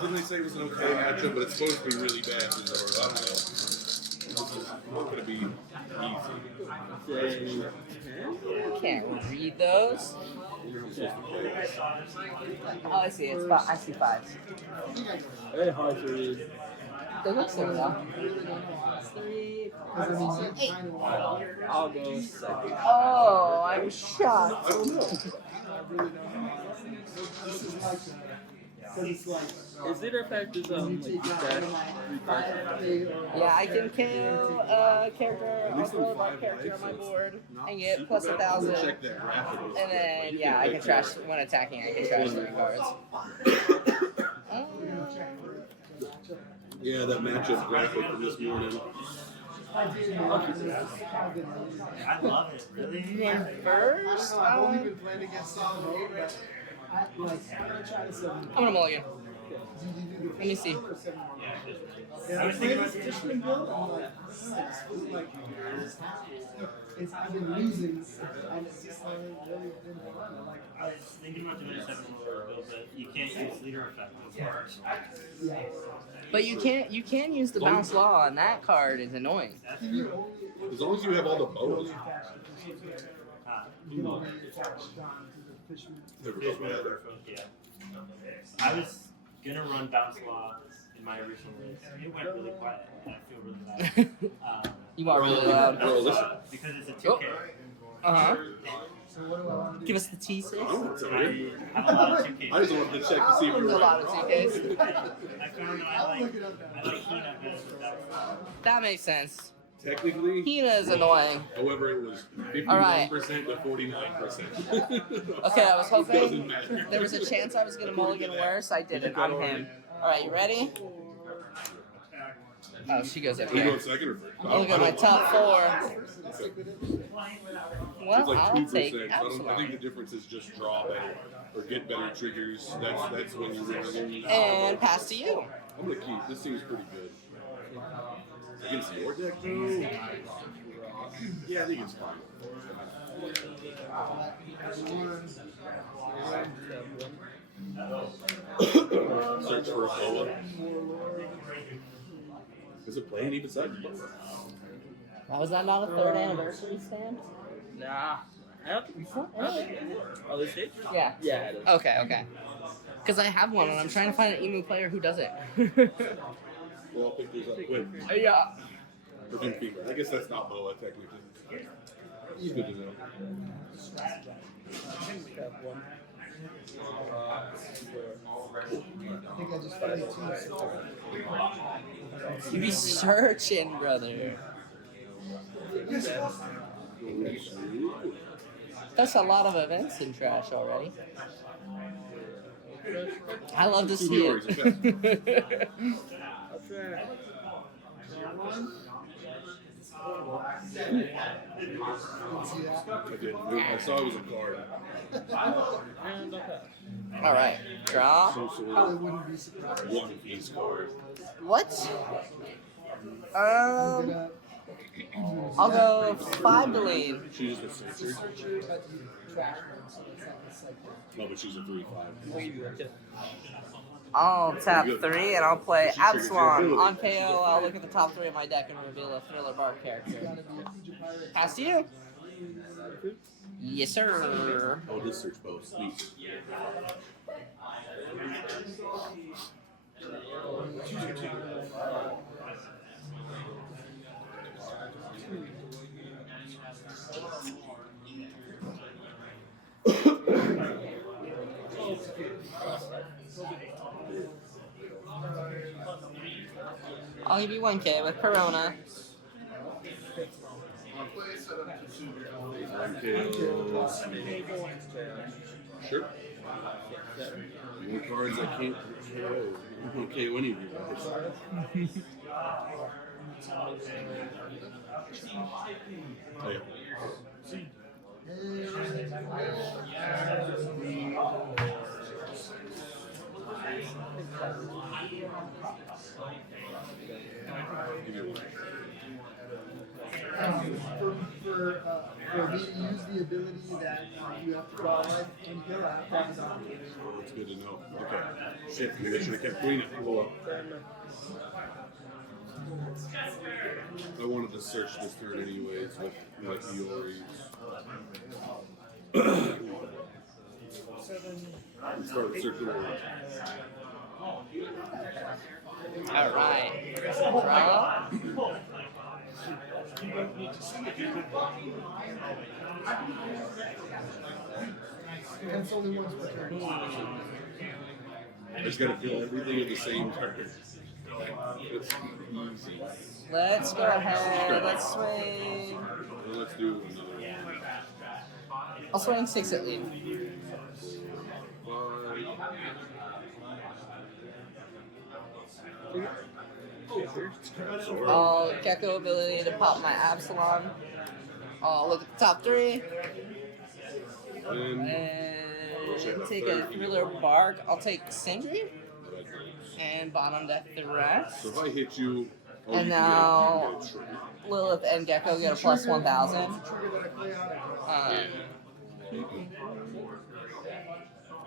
Didn't they say it was an okay matchup, but it's supposed to be really bad? I don't know. This is not going to be easy. I can't read those. Oh, I see. It's five. I see fives. Very hard to read. They look similar. 8. I'll go second. Oh, I'm shocked. I don't know. Is it effect is Yeah, I can kill a character, I'll throw a character on my board and get plus 1,000. Check that graphic. And then, yeah, I can trash, when attacking, I can trash 3 cards. Yeah, that matchup graphic from this morning. I love it. Really? First, I'm gonna mulligan. Let me see. I was thinking about I've been losing, and it's just really been like. I was thinking about doing a 7 lower build, but you can't use leader effect with cards. But you can use the bounce law, and that card is annoying. As long as you have all the bows. Yeah. I was gonna run bounce law in my original list. It went really quiet, and I feel really bad. You are really loud. Because it's a 2K. Uh-huh. Give us the T6. I have a lot of 2Ks. I just wanted to check to see if you were A lot of 2Ks. I found that I like Hina better than that. That makes sense. Technically, Hina is annoying. however, it was 51% Alright. to 49%. Okay, I was It doesn't hoping matter. there was a chance I was going to mulligan worse. I didn't. I'm him. Alright, you ready? Oh, she goes up Are you here. going second or first? I'll look at my top 4. Well, It's like I'll 2%. take I think the absolutely. difference is just draw better or get better triggers. That's when you really lose. And pass to you. I'm gonna keep. This seems pretty good. Against your deck, though? Yeah, I think it's fine. Search for a boa. Is it playing even besides boa? Was that not a 3rd anniversary stand? Nah. I don't think so. Oh, this stage? Yeah. Yeah, it is. Okay. Because I have one and I'm trying to find an emu player who does it. Well, I'll pick these up quick. Yeah. Or in fever. I guess that's not boa, technically. It's good to know. You be searching, brother. That's a lot of events in trash already. I love to see it. I saw it was a card. All right, draw. One piece card. What? I'll go 5 to lead. She's the searcher. No, but she's a 3/5. I'll tap 3 and I'll play Absalom. On KO, I'll look at the top 3 of my deck and reveal a Thriller Bark character. Pass to you. Yes, sir. Oh, this search bow. Sweet. I'll give you 1K with Corona. Sure. More cards I can't KO. You can't KO any of you guys. Oh, yeah. Give you one. For me to use the ability that you have to draw life and kill, I have to on. That's good to know. Okay. Shit, maybe I should have kept cleaning. Pull up. I wanted to search this turn anyways with like Iori's. Start searching the world. Alright. Draw. That's only once per turn. I just gotta fill everything at the same turn. It's easy. Let's go ahead. Let's swing. Well, let's do another one. I'll swing 6 at lead. 5. I'll Gecko ability to pop my Absalom. I'll look at the top 3. And take a Thriller Bark. I'll take Sindri. And bottom deck the rest. So if I hit you, And now Lilith and Gecko get a plus 1,000.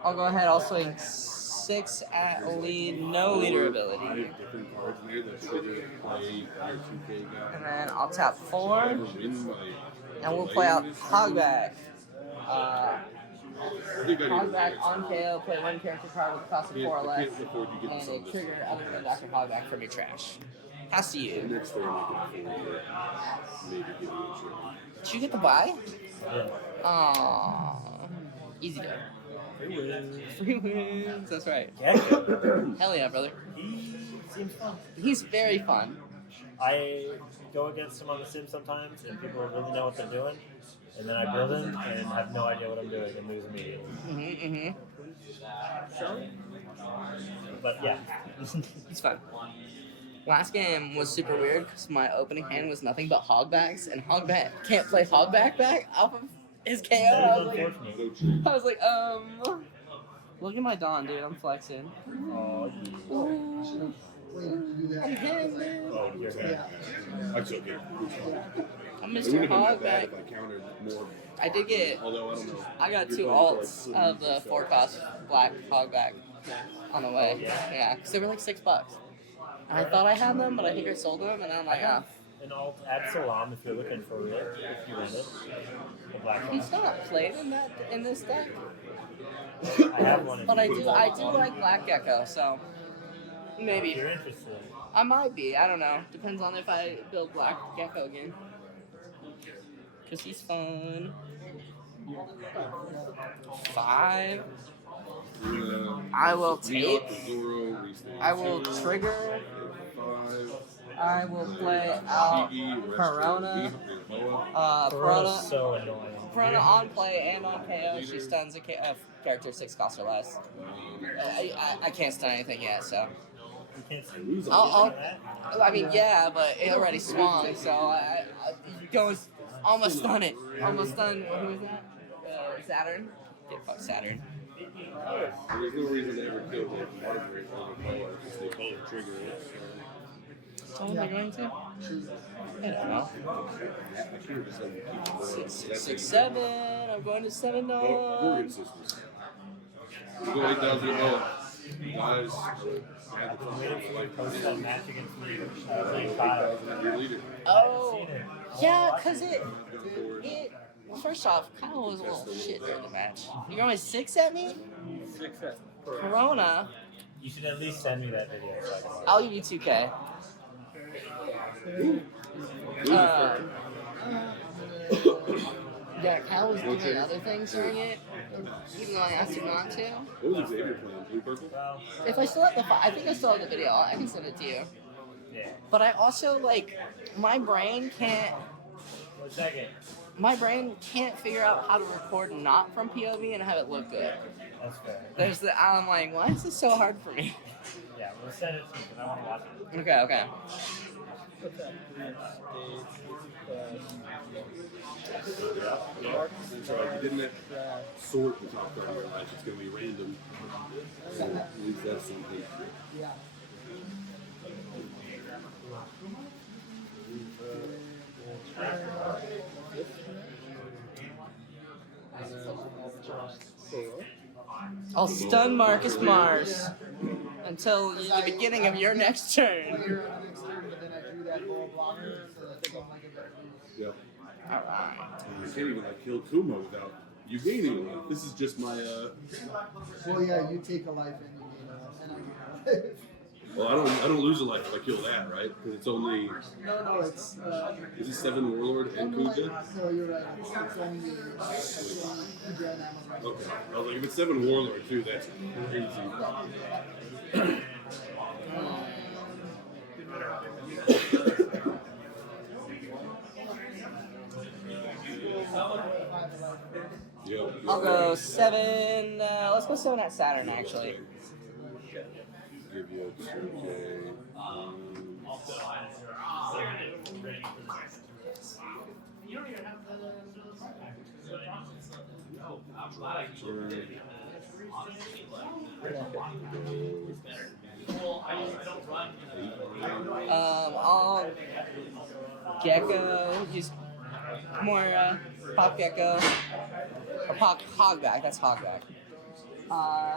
I'll go ahead, I'll swing 6 at lead, no leader ability. different cards in there that trigger play your 2K guy. And then I'll tap 4, Win by and we'll play out Hogback. I think I need Hogback on KO, play 1 character card with a cost of 4 or less, can't afford to get and some a of this. trigger other than Dr. Hogback from your trash. Pass to you. Next turn I can afford to maybe give you a trigger. Did you get the buy? Aww. Easy done. Free wins. That's right. Gecko. Hell yeah, brother. He seems fun. He's very fun. I go against him on the sim sometimes, and people really know what they're doing, and then I build him and have no idea what I'm doing and lose immediately. But yeah. He's fun. Last game was super weird because my opening hand was nothing but Hogbacks, and Hogback can't play Hogback back off of his KO. That is unfortunate. I was like, look at my Dawn, dude. I'm flexing. Oh, Ooh. I'm him, man. Oh, you're bad. That's okay. I'm It Mr. wouldn't have been that bad Hogback. if I countered more. I did get. Although I don't know. I got You're 2 going for, alts like, of the 4-cost black Hogback on the way. Yeah, because they were like $6. And I thought I had them, but I think I sold them, and then I'm like, ah. an alt Absalom if you're looking for it, if you want it. The black one. He's not played in this deck. I have one. If But you I put do it on. like Black Gecko, so If maybe. you're interested. I might be, I don't know. Depends on if I build Black Gecko again. Cause he's fun. 5. I will take. I will trigger. 5. I will play out Corona. Corona. So annoying. Corona on play and on KO. She stuns a character 6 cost or less. I can't stun anything yet, so. You can't see. I mean, yeah, but it already swung, so I almost stun it. Almost stun. Who is that? Saturn. Yeah, fuck Saturn. There's no reason to ever kill the Margaret over Boa because they both trigger it. So what am I going to? I don't know. I can't just let them keep going. 6, 7. I'm going to 7 Oh, dollars. Morgan systems. We go 8,000 and oh. Guys, Post that match against me. Playing 5. your leader. Oh, yeah, cause it. First off, Kyle was a little shit during the match. You're going 6 at me? 6 at Corona. You should at least send me that video. So I can see. I'll give you 2K. Yeah, Kyle was doing other things during it, even though I asked him not to. What was Xavier playing? Blue purple? Well, If I still have I think I still have the video. I can send it to you. yeah. But I also my brain can't. 1 second. My brain can't figure out how to record not from POV and have it look good. That's fair. I'm like, why is this so hard for me? Yeah, we'll send it to me because I want to watch it. Okay. What's that? That's right. You didn't have sort the top card of your life. It's going to be random. So at least that's something. Yeah. I'll stun Marcus Mars until the beginning of your next turn. You're on the next turn, but then I drew that ball blocker, so that's not like a better move. Yep. Alright. And you can't even like kill Kuma without you gaining a life. This is just my Well, yeah, you take a life and you gain a life, and I gain a life. well, I don't lose a life if I kill that, right? Because it's only No, it's. is it 7 Warlord and Kuja? No, you're right. It's only Kuja and Amazon. Okay. I was like, if it's 7 Warlord too, that's crazy. Yep. I'll go 7. Let's go 7 at Saturn, actually. Give you a 2K. I'll Gecko, use Moria, pop Gecko, or pop Hogback, that's Hogback.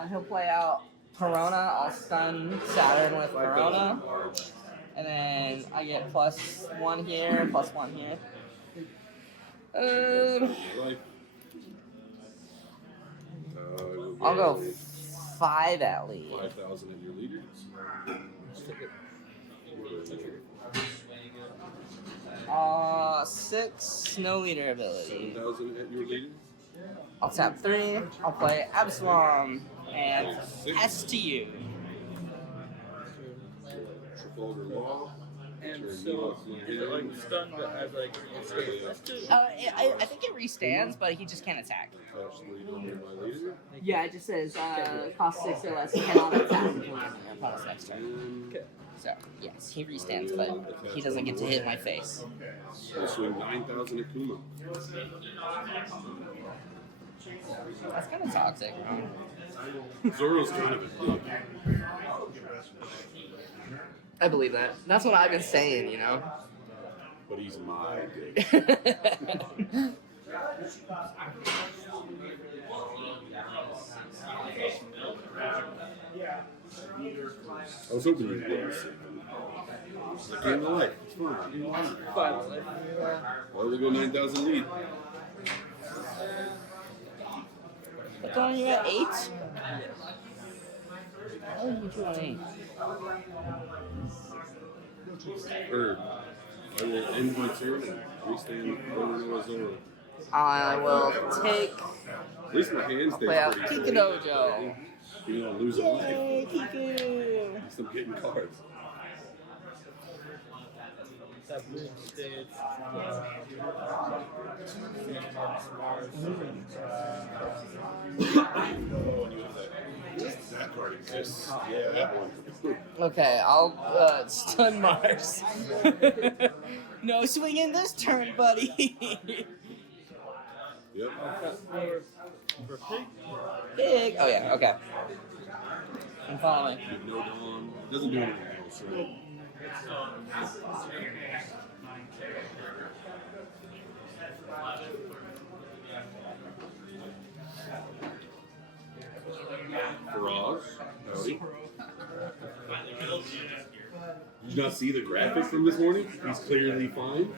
He'll play out Corona, I'll stun Saturn with Corona, and then I get +1 here, +1 here. I'll go 5 at least. 5,000 at your leader. 6, no leader ability. 7,000 at your leader. I'll tap 3, I'll play Absalom, and STU. Trafalgar Law. And so, is it like stunned but as like it stays listed? I think it restands, but he just can't attack. Attach leader on my leader. Yeah, it just says cost 6 or less, cannot attack until your opponent's next turn. Okay. So, yes, he restands, but he doesn't get to hit my face. I'll swing 9,000 at Kuma. That's kind of toxic. Zoro's kind of a dick. I believe that. That's what I've been saying, you know? But he's my dick. I was hoping you'd win. It's like game of life. It's fine. Finally. Well, we'll go 9,000 lead. What's on you at 8? Oh, you drew on 8. Herb. I will end my turn and restand Rona Zoro. I will take. At least my hand stays Play out pretty good. Kikadojo. You don't lose a life. Yay, Kiku! At least I'm getting cards. That blue stage. That card exists. Yeah, that one. Okay, I'll stun Mars. No swinging this turn, buddy. Yep. For pig? Big. Oh yeah. Okay. I'm following. With no dawn. It doesn't do anything else, right? Faraz. Howdy. Did you not see the graphic from this morning? He's clearly fine.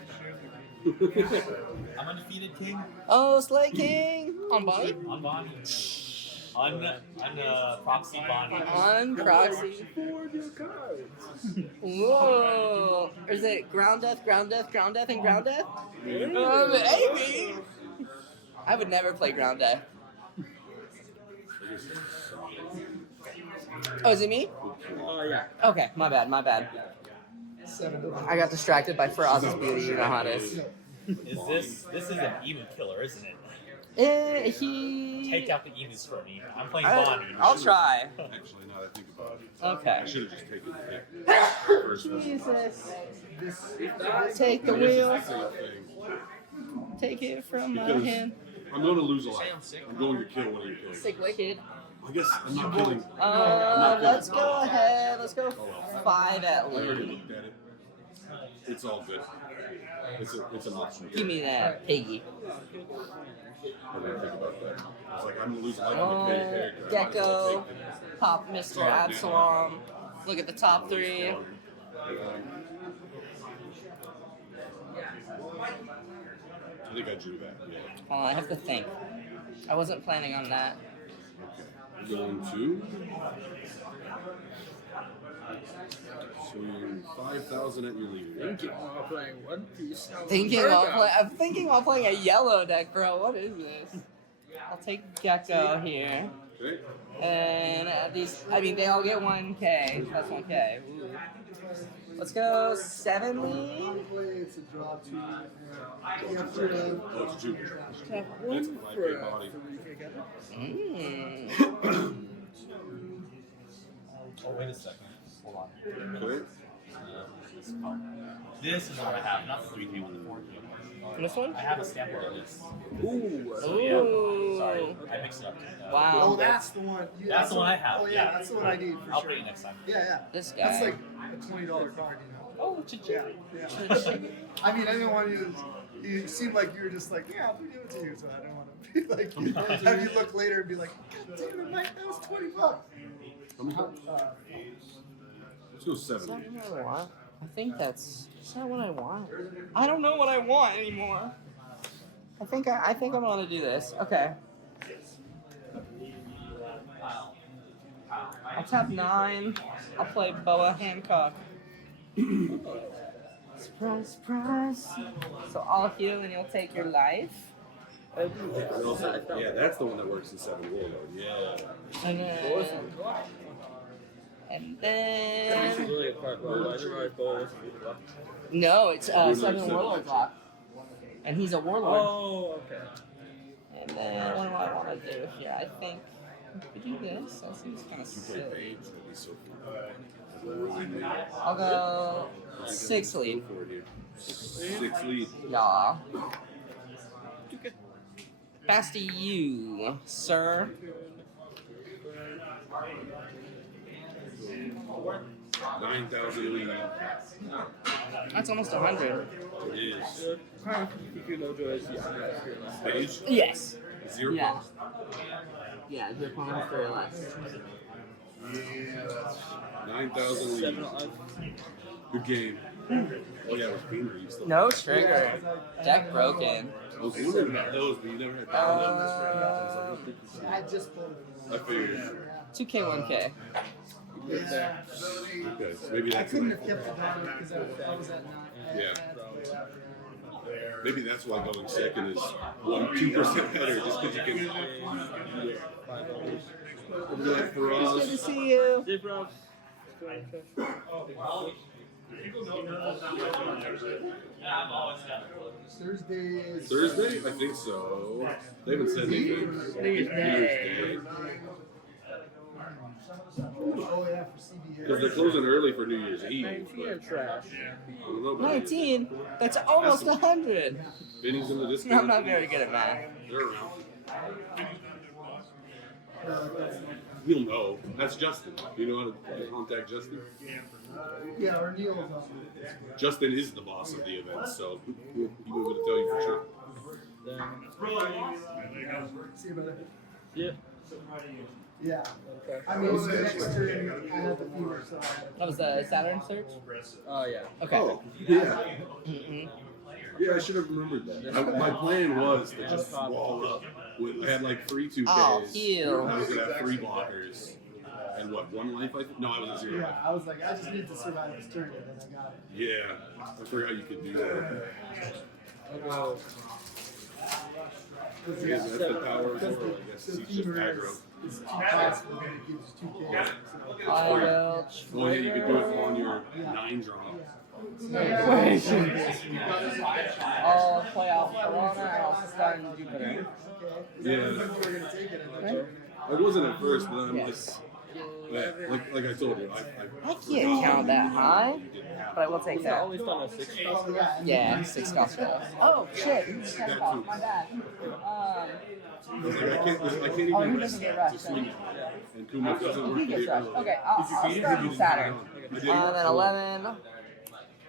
I'm undefeated king Oh, Slay King on Bonnie. on Bonnie. On proxy Bonnie. On proxy. 4 new cards. Whoa. Or is it ground death, ground death, ground death, and ground death? Maybe. I would never play ground death. Oh, is it me? Oh, yeah. Okay, my bad, my bad. 7 to 1. I got distracted by Faraz's beauty, you know how it is. This is an even killer, isn't it? He. Take out the Emus for me. I'm playing I- Bonnie. I'll try. Actually, now that I think about it, Okay. I should have just taken the hit. First one. Jesus. This Take the I guess wheel. it's the same thing. Take it from my Because hand. I'm going to lose a life. I'm going to kill one of your kills. Sick wicked. I guess I'm not killing. I'm not Let's killing. go ahead. Let's go Oh, well. 5 at I already least. looked at it. It's all good. It's an option. Give me that piggy. I didn't think about that. I was like, I'm going to lose a life on the pay character. Gecko, pop Mr. Absalom. Look at the top 3. I think I drew that, yeah. Hold on, I have to think. I wasn't planning on that. Okay. Going to. Swing 5,000 at your leader. Thinking while playing One Piece. I'm thinking while playing a yellow deck, bro. What is this? I'll take Gecko here. Okay. And I mean, they all get 1K. That's 1K. Ooh. Let's go 7 lead. It's a draw 2. You have to, Oh, it's 2. Tap That's 1. 5K body. Oh, wait a second. Hold on. Okay. This is what I have, not the 3K one, the 4K. This one? I have a stamp on this. Ooh. So, yeah. Sorry, I mixed it up. Wow. oh, that's the one. That's the one I have. Oh, yeah, that's the one I need for I'll sure. bring it next time. Yeah, yeah. This guy. That's like a $20 card, you know. Oh, Yeah, yeah. I mean, I didn't want you to. You seemed like you were just like, yeah, I'll give it to you, so I didn't want to be like, have you look later and be like, God damn it, Mike, that was $20. How many times? Let's go Is 7. that what I want? I think that's. Is that what I want? I don't know what I want anymore. I think I'm gonna do this. Okay. I'll tap 9. I'll play Boa Hancock. Surprise, surprise. So I'll heal and you'll take your life. Yeah, that's the one that works in 7 Warlord. Yeah. And This is then really a card block. I didn't realize Bo was a block. no, it's We're 7 like warlord 7. block. And he's a warlord. Oh, okay. And then what do I want to do here? I think we could do this. That seems kind of You play silly. Page, that'd be so cool. I'll go 6 lead. 6 lead. Yeah. Pass to you, sir. 9,000 lead. That's almost 100. It is. You know, Joyce, yeah. Page? Yes. 0 Yeah. cost? Yeah, your opponent's very less. 9,000 lead. 7 on. Good game. Oh yeah, it was Beamer. You still No trigger. Deck broken. I was wondering about those, but you never had that. I just pulled it. I figured. 2K, 1K. Yeah. Okay, so maybe I that's couldn't have kept it down because I was at 9. Yeah. Maybe that's why going second is 2% better, just because you can. Like for Good to us, see you. Dave Ross. Thursday, I think so. They haven't said anything. New Year's New Year's Day. Day. Oh, yeah, for CBS. Because they're closing early for New Year's Eve. 19 and trash. I don't know about 19? That's almost 100. Vinny's in the discount. I'm not very good at math. They're around. You'll know. That's Justin. You know how to contact Justin? Yeah, or Neil's on. Justin is the boss of the event, so he'll be able to tell you for sure. See you, brother. Yeah. Yeah. Okay. I mean, next turn, I had the fever, so That was the Saturn search? Oh, yeah. Okay. Oh, yeah. Mm-mm. Yeah, I should have remembered that. My plan was to just wall up. I had like 3 2Ks. Oh, heal. I was going to have 3 blockers. And what, 1 life? I think? No, I was at 0 life. yeah, I was like, I just need to survive this turn, and then I got it. Yeah, I forgot you could do that. Oh, Yeah, that's the power of Zoro, I guess. The He's just fever aggro. is 2 possible, but it gives 2K. So. I will Oh, yeah, you could do it on your trigger. 9 draw. I'll play off Corona and I'll stun Jupiter. Yeah. We're gonna take it. I wasn't at first, but I'm Yes. like I told you, I I can't count that high, but I will take that. Only stun a 6 cost. Yeah, 6 cost spell. Oh shit, he's 10 cost, my bad. I can't Oh, he even doesn't get to rushed. swing. And Kuma doesn't work He for gets the rushed. early. Okay, I'll start Saturn. I did. And then 11.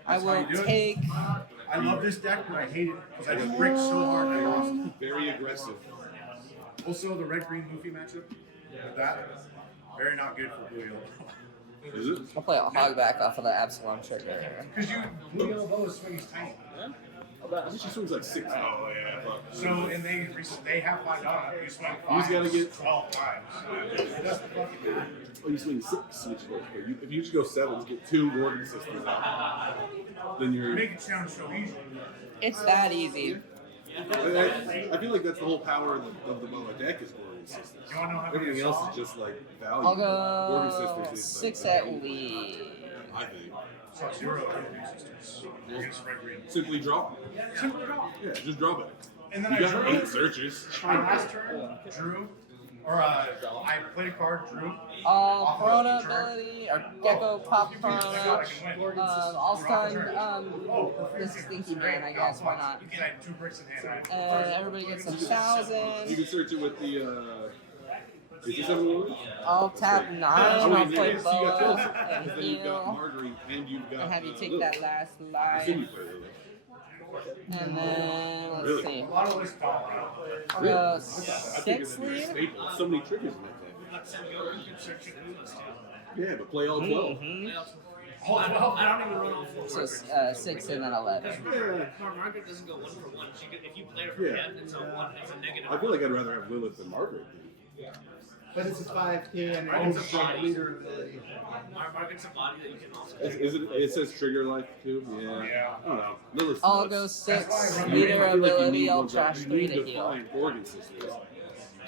I will take. I love this deck, but I hate it because I just bricked so hard I lost. Very aggressive. Also, the red-green Goofy matchup with that, very not good for blue yellow. Is it? I'll play a hogback off of the Absalom trigger. Because blue yellow bow is swinging tiny. I think she swings like 6. Oh yeah. Fuck. So and they have 5 dollars. You swing You just gotta get 12 times. It doesn't fucking matter. Oh, you swing 6, which goes. If you just go 7, get 2 Morgan sisters out. Then You you're. make it sound so easy. It's that easy. I feel like that's the whole power of the Boa deck is Morgan sisters. You wanna know how many Everything I else saw? is just like value. I'll Morgan go sisters is 6 like, at least. I think. So 0 sisters against red-green. Simply draw. Simple draw. Yeah, just draw it. And then You I got drew. 8 searches. My last turn, drew, or I played a card, drew. Corona ability, or Gecko pop Corona. I'll stun this stinky man, I guess, why not? You can have 2 bricks in hand. And everybody gets You 1,000. can search it with the. Is this everyone? I'll tap 9, I'll play you got Boa Tilson. and Then you've got heal. Marguerite and you've got. And have you take Lily. that last Assume life. you play Lily. And then, let's Really? see. A lot of this dollar. I'll go I think 6 it's a lead. staple. So many triggers in that deck. Yeah, but play all 12. Mhm. Oh, well, I don't even run all 4 So markers. 6 and then 11. Our market doesn't go 1 for 1. If you play it from Yeah. hand, it's a 1, it's a negative. I feel like I'd rather have Lilith than Margaret. But it's a 5K and Right, it's a it's body. leader ability. Our market's a body that you can also Is it? It says trigger life too. Yeah. Yeah. I don't know. Lilith's I'll nuts. go That's 6, why I run leader I feel like you ability, need I'll ones trash that- 3 you to need heal. find Organ sisters.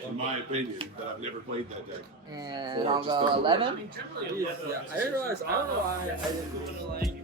In my opinion, that I've never played that deck. And I'll go 11. I mean, generally, yeah. I didn't realize. I don't know why I didn't like